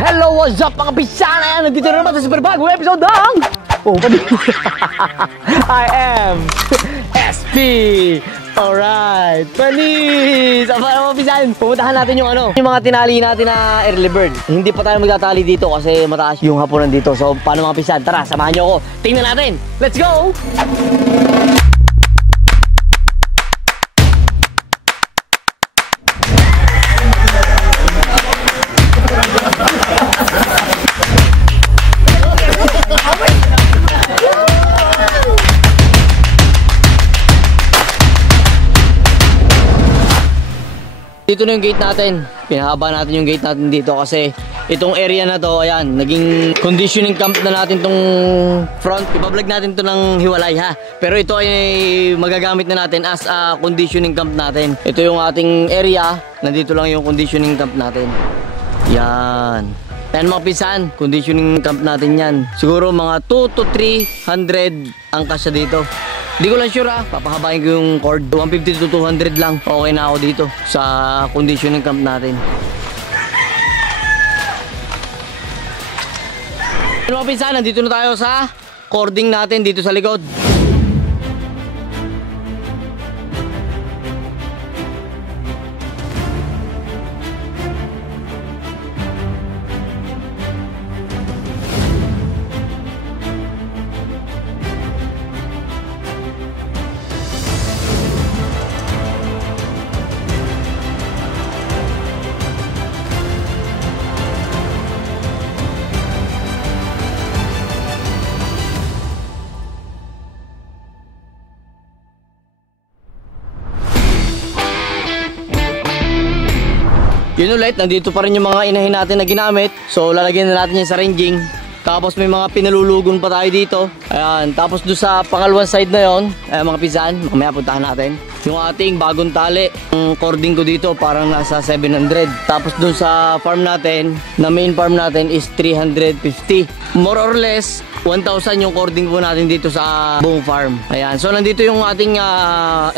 Hello, what's up mga pisana? Ayan, nandito na naman sa super bagong episode ng I am SP. Alright, panis! Para mga pisan, pumuntahan natin yung mga tinali natin na early bird. Hindi pa tayo magtatali dito kasi mataas yung hapunan dito. So, paano mga pisan? Tara, samahan nyo ako. Tingnan natin. Let's go! Dito na yung gate natin. Pinahaba natin yung gate natin dito kasi itong area na to, ayan, naging conditioning camp na natin tong front. Ibablog natin to ng hiwalay ha. Pero ito ay magagamit na natin as a conditioning camp natin. Ito yung ating area. Nandito lang yung conditioning camp natin. Yan. Yan mga pisan, conditioning camp natin yan. Siguro mga 2 to 300 ang kasya dito. Hindi ko lang sure papahabain ko yung cord. 150 to 200 lang. Okay na ako dito sa conditioning camp natin. Mga pinsan, nandito na tayo sa cording natin dito sa likod. Yun ulit, nandito pa rin yung mga inahin natin na ginamit. So lalagyan na natin yan sa ranging. Tapos may mga pinalulugon pa tayo dito. Ayan, tapos doon sa pangalawang side na yon, ayan mga pisan, mamaya puntahan natin. Yung ating bagong tali, ang cording ko dito parang nasa 700. Tapos doon sa farm natin, na main farm natin is 350. More or less 1,000 yung cording po natin dito sa buong farm. Ayan, so nandito yung ating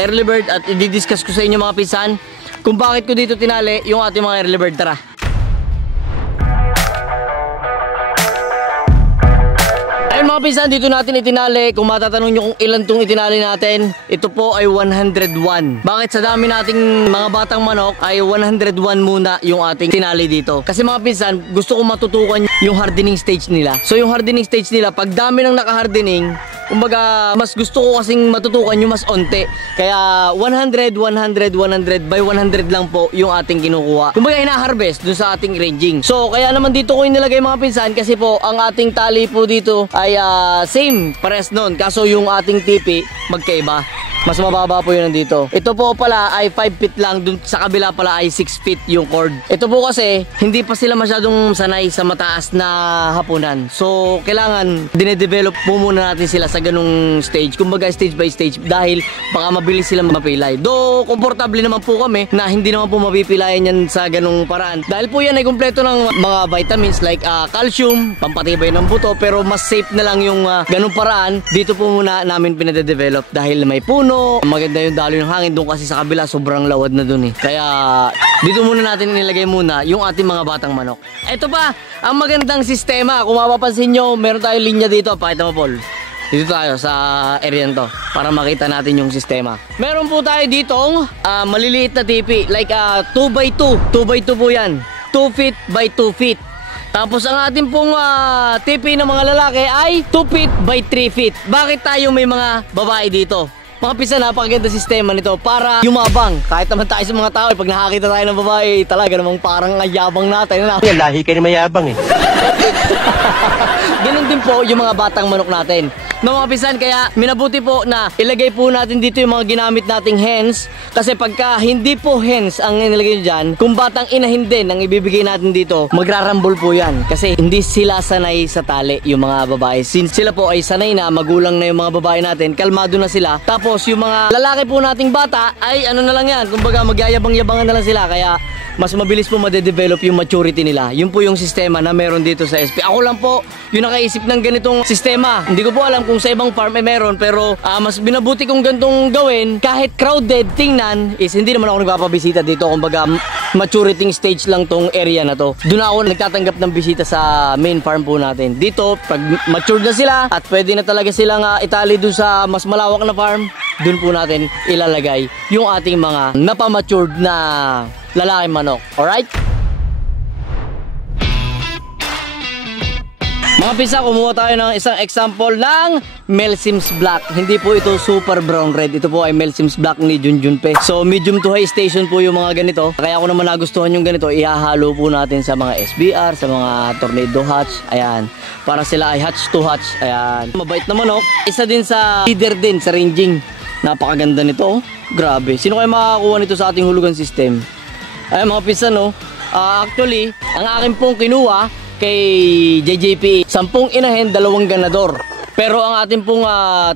early bird at i-discuss ko sa inyo mga pisan kung bakit ko dito tinali yung ating mga early bird. Tara! Ayun mga pinsan, dito natin itinali. Kung matatanong nyo kung ilan tong itinali natin, ito po ay 101. Bakit sa dami nating mga batang manok ay 101 muna yung ating tinali dito? Kasi mga pinsan, gusto ko matutukan yung hardening stage nila. So yung hardening stage nila, pag dami ng naka-hardening, kumbaga, mas gusto ko kasing matutukan yung mas onte. Kaya 100, 100, 100 by 100 lang po yung ating kinukuha. Kumbaga, hina-harvest dun sa ating ranging. So, kaya naman dito ko inilagay mga pinsan kasi po, ang ating tali po dito ay same, pares nun. Kaso yung ating tipi, magkaiba. Mas mababa po yun nandito. Ito po pala ay 5 feet lang. Dun sa kabila pala ay 6 feet yung cord. Ito po kasi, hindi pa sila masyadong sanay sa mataas na hapunan. So, kailangan dinedevelop po muna natin sila sa ganung stage. Kumbaga, stage by stage. Dahil baka mabilis sila mapilay. Though, komportable naman po kami na hindi naman po mapipilayan yan sa ganung paraan. Dahil po yan ay kumpleto ng mga vitamins like calcium, pampatibay ng buto. Pero mas safe na lang yung ganung paraan. Dito po muna namin pinadedevelop dahil may puno. Maganda yung daloy ng hangin doon kasi sa kabila sobrang lawad na doon eh. Kaya dito muna natin inilagay muna yung ating mga batang manok. Ito pa, ang magandang sistema. Kung mapapansin nyo, meron tayong linya dito. Pakita mo Paul. Dito tayo sa area nito para makita natin yung sistema. Meron po tayo ditong maliliit na tipi. Like 2x2. 2x2 po yan. 2 feet by 2 feet. Tapos ang ating pong tipi ng mga lalaki ay 2 feet by 3 feet. Bakit tayo may mga babae dito? Mga pisa, napakaganda sistema nito para yumabang. Kahit naman tayo sa mga tao, pag nakakita tayo ng babae, talaga namang parang ayabang natin. Yan, lahi kayo na mayabang eh. Ganun din po yung mga batang manok natin. No, mga pisan, kaya minabuti po na ilagay po natin dito yung mga ginamit nating hens. Kasi pagka hindi po hens ang inilagay nyo dyan, kung batang inahin din ang ibibigay natin dito, magrarambol po yan. Kasi hindi sila sanay sa tali, yung mga babae. Since sila po ay sanay na, magulang na yung mga babae natin, kalmado na sila. Tapos yung mga lalaki po nating bata, ay ano na lang yan, kumbaga magyayabang-yabangan na lang sila. Kaya mas mabilis po madedevelop yung maturity nila. Yun po yung sistema na meron dito sa SP. Ako lang po yung nakaisip ng ganitong sistema. Hindi ko po alam kung kung sa ibang farm ay meron, pero mas binabuti kong gantong gawin. Kahit crowded tingnan is hindi naman ako nagpapabisita dito. Kumbaga maturity stage lang tong area na to. Doon ako nagtatanggap ng bisita sa main farm po natin. Dito pag matured na sila at pwede na talaga silang itali doon sa mas malawak na farm, doon po natin ilalagay yung ating mga napamatured na lalaking manok. Alright? Mga pisa, kumuha tayo ng isang example ng Melsim's Black. Hindi po ito super brown red. Ito po ay Melsim's Black ni Junjunpe. So medium to high station po yung mga ganito. Kaya ako naman nagustuhan yung ganito. Ihahalo po natin sa mga SBR, sa mga tornado hatch. Ayan. Para sila ay hatch to hatch. Ayan. Mabait na manok. Isa din sa leader din sa ranging. Napakaganda nito. Grabe. Sino kayo makakakuha nito sa ating hulugan system? Ayan mga pisa, no? Actually, ang akin pong kinuha kay JJP, 10 inahin, 2 ganador. Pero ang atin pong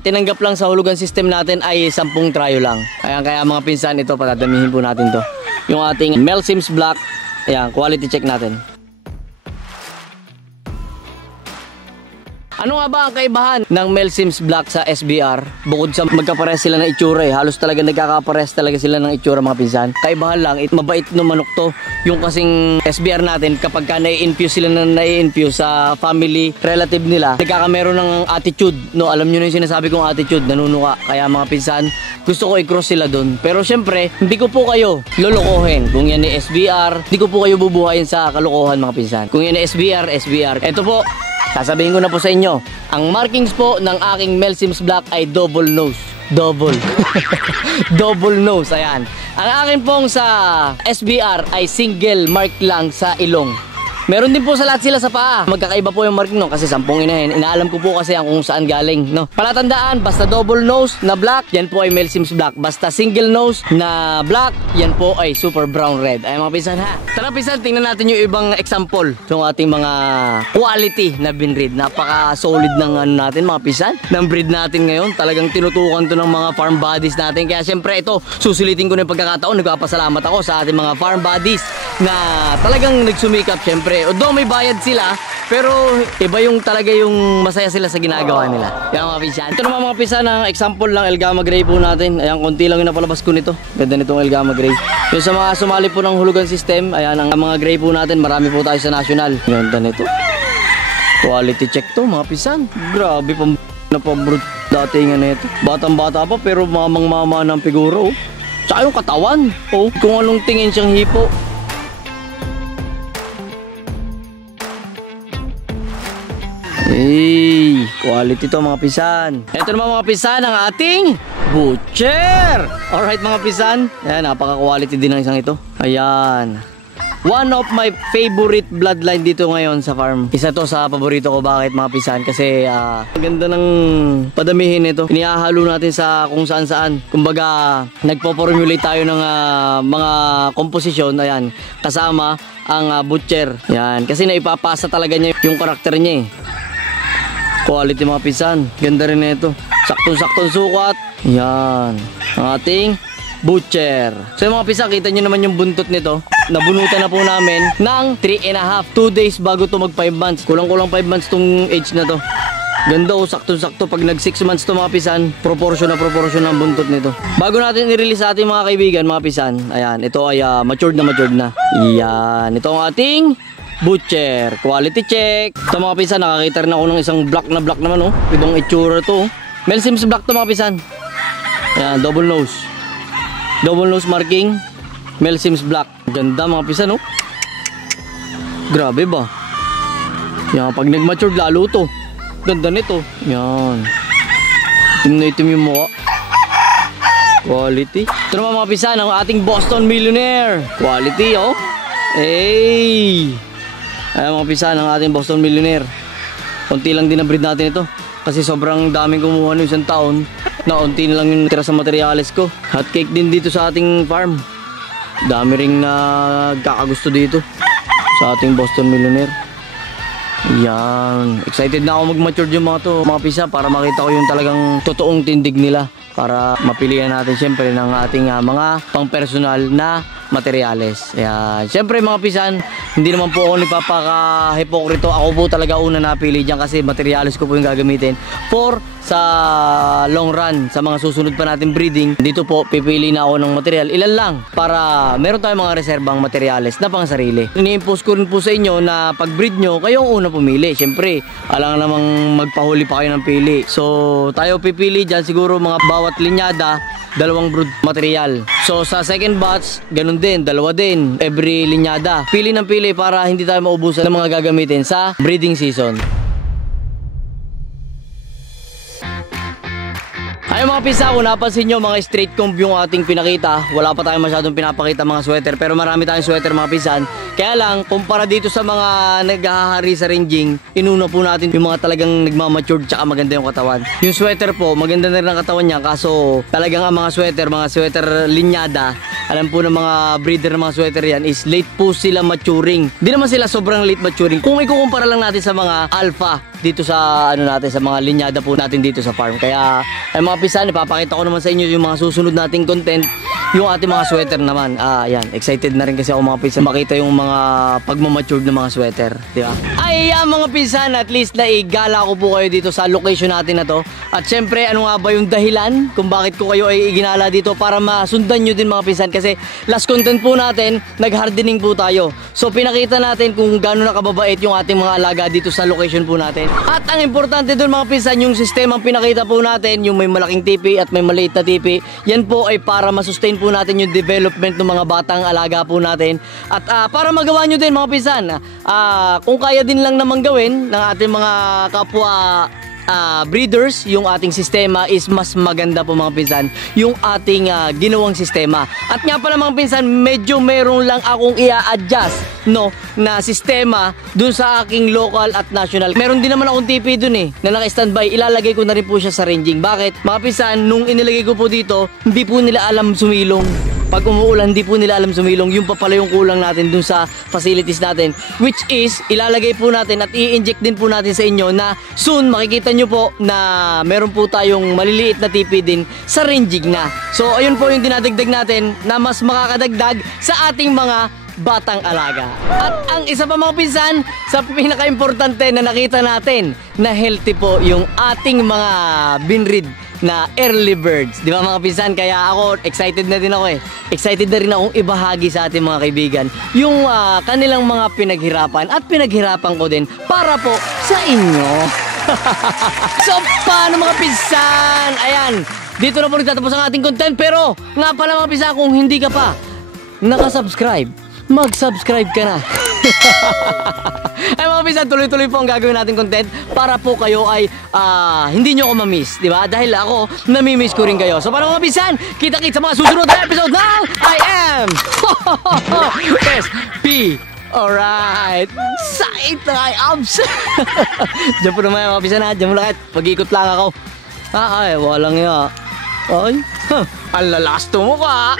tinanggap lang sa hulugan system natin ay 10 tryo lang. Kaya mga pinsan, ito patadamihin po natin to. Yung ating Melsim's Black. Ayan, quality check natin. Ano nga ba ang kaibahan ng Melsim's Black sa SBR? Bukod sa magkapares sila ng itsura halos talaga nagkakapares talaga sila ng itsura mga pinsan. Kaibahan lang, mabait no manok to. Yung kasing SBR natin, kapag ka nai-infuse sila na nai-infuse sa family relative nila, nagkakameron ng attitude. No, alam nyo na yung sinasabi kong attitude, nanunuka. Kaya mga pinsan, gusto ko i-cross sila dun. Pero syempre, hindi ko po kayo lolokohin. Kung yan ni SBR, hindi ko po kayo bubuhayin sa kalokohan mga pinsan. Kung yan ni SBR, SBR. Ito po, sasabihin ko na po sa inyo, ang markings po ng aking Melsim's Black ay double nose. Double. Double nose, ayan. Ang akin pong sa SBR ay single mark lang sa ilong. Meron din po sa lahat sila sa paa. Magkakaiba po yung marking no kasi 10 inahin. Inaalam ko po kasi kung saan galing, no. Palatandaan, basta double nose na black, yan po ay Melsim's Black. Basta single nose na black, yan po ay super brown red. Ay mga pisan ha. Tara pisan, tingnan natin yung ibang example ng ating mga quality na binread. Napaka solid ng ano natin mga pisan. Ng breed natin ngayon. Talagang tinutukan to ng mga farm bodies natin. Kaya syempre ito, susulitin ko na yung pagkakataon. Nagpapasalamat ako sa ating mga farm bodies na talagang nagsumikap syempre. Although may bayad sila, pero iba yung talaga yung masaya sila sa ginagawa nila. Yan mga pisan. Ito naman mga pisan, ang example ng El Gamma Gray po natin. Ayan, konti lang yung napalabas ko nito. Ganda nitong El Gamma Gray. Yung sa mga sumali po ng hulugan system, ayan, ang mga gray po natin, marami po tayo sa national. Ganda nito. Quality check to mga pisan. Grabe pang na pabrut datingan na ito. Batang bata pa pero mamang mama ng figuro. Tsaka yung katawan. Oh, kung anong tingin siyang hipo. Hey, quality to mga pisan. Ito naman mga pisan, ang ating butcher. Alright mga pisan. Ayan, napaka-quality din ng isang ito. Ayan. One of my favorite bloodline dito ngayon sa farm. Isa to sa paborito ko. Bakit mga pisan? Kasi ang ganda ng padamihin nito. Inihahalo natin sa kung saan saan. Kumbaga, nagpo-formulate tayo ng mga komposisyon. Ayan, kasama ang butcher. Ayan, kasi naipapasa talaga niya yung karakter niya eh. Quality mga pisan. Ganda rin na ito. Saktong-saktong sukat. Yan. Ang ating butcher. So mga pisan, kita nyo naman yung buntot nito. Nabunutan na po namin ng 3.5. 2 days bago to mag 5 months. Kulang-kulang 5 months tong age na to. Ganda o, saktong-sakto. Pag nag 6 months to mga pisan, proportion na proportion ng buntot nito. Bago natin i-release sa ating mga kaibigan, mga pisan, ayan, ito ay matured na. Yan. Ito ang ating butcher. Quality check. Ito mga pisan, nakakita rin ako ng isang black naman oh. Ibang itsura to. Melsim's Black to mga pisan. Ayan, double nose. Double nose marking. Melsim's Black. Ganda mga pisan oh. Grabe ba? Yan, pag nag-mature lalo to. Ganda nito. Yan. Itim na itim yung mukha. Quality. Ito naman mga pisan, ang ating Boston Millionaire. Quality oh. Hey. Ayan mga pisan, ang ating Boston Millionaire. Konti lang din na breed natin ito. Kasi sobrang daming kumuha ng isang taon. Na unti na lang yung tira sa materials ko. Hot cake din dito sa ating farm. Dami ring nagkakagusto dito sa ating Boston Millionaire. Yan. Excited na ako mag-mature yung mga to mga pisa para makita ko yung talagang totoong tindig nila. Para mapilihan natin syempre ng ating mga pang-personal na materyales. Ayan. Syempre mga pisan, hindi naman po ako nagpapaka-hipokrito. Ako po talaga una napili dyan kasi materyales ko po yung gagamitin for sa long run, sa mga susunod pa natin breeding, dito po pipili na ako ng material. Ilan lang para meron tayong mga reserbang materyales na pang sarili. Ini-impose ko rin po sa inyo na pag breed nyo, kayo ang una pumili. Siyempre, alang namang magpahuli pa kayo ng pili. So, tayo pipili dyan siguro mga bawat linyada, dalawang brood material. So sa second batch, ganun din, dalawa din every linyada. Pili ng pili para hindi tayo maubusan ng mga gagamitin sa breeding season. Ay mga pisa, kung napansin nyo mga straight comb yung ating pinakita, wala pa tayong masyadong pinapakita mga sweater, pero marami tayong sweater mga pisan. Kaya lang, kumpara dito sa mga naghahari sa ranging, inuna po natin yung mga talagang nagmamature tsaka maganda yung katawan. Yung sweater po, maganda na rin ang katawan niya, kaso talagang ang mga sweater linyada, alam po ng mga breeder ng mga sweater yan is late po sila maturing. Di naman sila sobrang late maturing. Kung ikukumpara lang natin sa mga alpha dito sa natin sa mga linyada po natin dito sa farm. Kaya ay mga pisan, ipapakita ko naman sa inyo yung mga susunod nating content, yung ating mga sweater naman. Yan, excited na rin kasi ako mga pisan makita yung mga pagmamatured ng mga sweater, di ba? Ay mga pisan, at least naigala ko po kayo dito sa location natin na to. At syempre, ano nga ba yung dahilan kung bakit ko kayo ay iginala dito, para masundan nyo din mga pisan. Kasi last content po natin, nag-hardening po tayo. So pinakita natin kung gaano nakababait yung ating mga alaga dito sa location po natin. At ang importante doon mga pisan, yung sistema pinakita po natin, yung may malaking tipi at may maliit na tipi, yan po ay para masustain po natin yung development ng mga batang alaga po natin. At para magawa nyo din mga pisan, kung kaya din lang naman gawin ng ating mga kapwa breeders, yung ating sistema is mas maganda po mga pinsan, yung ating ginawang sistema. At nga pala mga pinsan, medyo meron lang akong i-adjust na sistema dun sa aking local at national. Meron din naman akong TP dun na naka-standby. Ilalagay ko na rin po siya sa ranging. Bakit? Mga pinsan, nung inilagay ko po dito, hindi po nila alam sumilong. Pag umuulan, hindi po nila alam sumilong. Yung pa pala yung kulang natin dun sa facilities natin, which is ilalagay po natin at i-inject din po natin sa inyo na soon makikita nyo po na meron po tayong maliliit na TP din sa ranging na. So ayun po yung dinadagdag natin na mas makakadagdag sa ating mga batang alaga. At ang isa pa mga pinsan, sa pinaka-importante na nakita natin, na healthy po yung ating mga binread na early birds. Di ba mga pinsan? Kaya ako, excited na din ako Excited na rin akong ibahagi sa ating mga kaibigan yung kanilang mga pinaghirapan at pinaghirapan ko din para po sa inyo. So, paano mga pinsan? Ayan, dito na po nagtatapos ang ating content. Pero, nga pala mga pinsan, kung hindi ka pa nakasubscribe, mag-subscribe ka na. Ay mga pinsan, tuloy-tuloy po ang gagawin natin content para po kayo ay hindi nyo ako ma-miss, di ba? Dahil ako, nami-miss ko rin kayo. So para mga pinsan, kita-kits sa mga susunod na episode ng I Am SP. Alright, sait na kay Abs. Diyan po naman mga pinsan, diyan mo lang kahit pag-ikot lang ako. Ay, walang ya. Ay, ang lalasto mo ka.